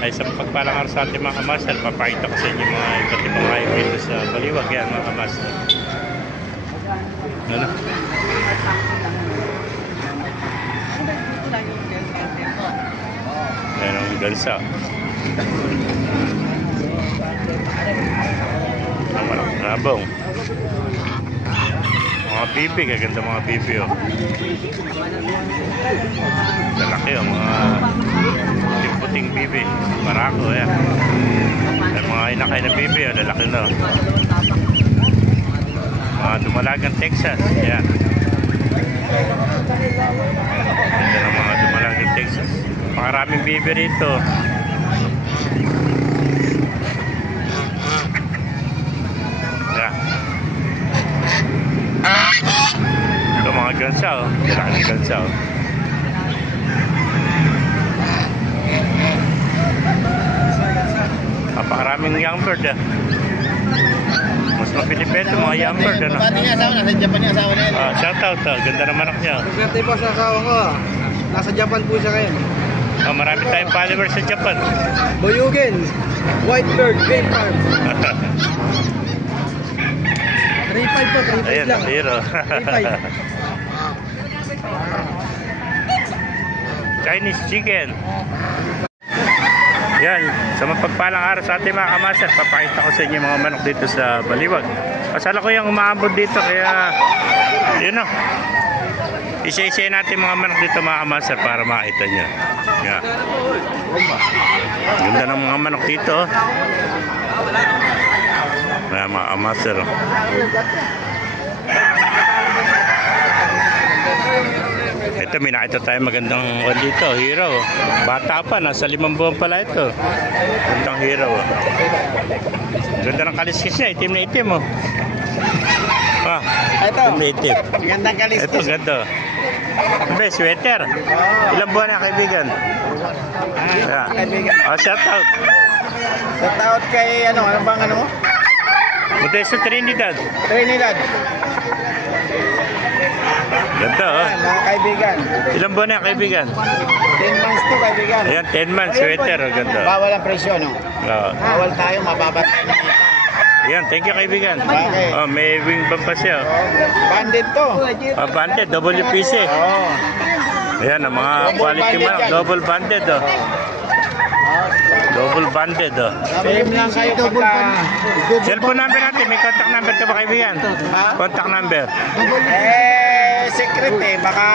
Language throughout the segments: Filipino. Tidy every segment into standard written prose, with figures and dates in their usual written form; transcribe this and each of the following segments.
Ay sa pagpalang araw sa ating mga kamaster, papakita ko sa inyo mga iba't ibang hayop dito sa Baliwag. Yan mga kamaster. Ano? Yan ang gansa. Ang malaki nabong. Mga bibi, gaganda mga bibi oh. Lalaki oh, mga puting bibi. Marako yan. Yan mga inakay na bibi oh, lalaki na oh. Mga dumalagang Texas. Yan. Ganda ng mga dumalagang Texas. Pakaraming bibi rito. Yan. Ito mga gansa oh. Lalaki ng gansa oh. Napakaraming young bird ah. Mas mapilipet yung mga young bird ano. Pati niya asawa, nasa Japan niya asawa niya. Shout out ah. Ganda ng manok niya. Swerte po sa asawa ko. Nasa Japan po siya ngayon. Marami tayong followers sa Japan. Boyugen, White Bird, Game Farm. 3.5 po, 3.5 Ayan, lang. zero. 3.5. Chinese chicken. Yan, sa mapagpalang araw sa ating mga kamaster, papakita ko sa inyo mga manok dito sa Baliwag. Pasala ko yung umaabot dito, kaya yun o. Isa-isa natin mga manok dito mga kamaster para makita nyo. Yan. Ganda ng mga manok dito. Yan mga kamaster. Ito, may nakita tayo magandang dito, hero. Bata pa, nasa 5 buwan pala ito. Gandang hero. Ganda ng kaliskis niya, itim na itim oh. Ah, Ito, itim na itim. gandang kaliskis. Ito, ganda. Be, sweater. Ilang buwan na kaibigan? Kaibigan. Shout out. Shout out kay ano bang ano mo? Modesto Trinidad. Trinidad. Ganda oh. Mga kaibigan. Ilang buwan na kaibigan? 10 months to kaibigan. Ayan, 10 months, sweater oh, ganda. Bawal ang presyo no? Oo. Bawal tayo, mababa tayo ng kita. Ayan, thank you kaibigan. Okay. Oh, may wing bump pa siya. Bandit to. Banded, WPC. Oo. Ayan, ang mga Double quality banded manok, yan. double banded oh. Double banded oh. Same lang kayo pagka... Cellphone number natin, may contact number ka ba kaibigan? Ha? Contact number. Secret baka...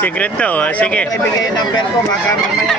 Secret to, sige. Ayaw ko ibigay yung number ko, baka mamaya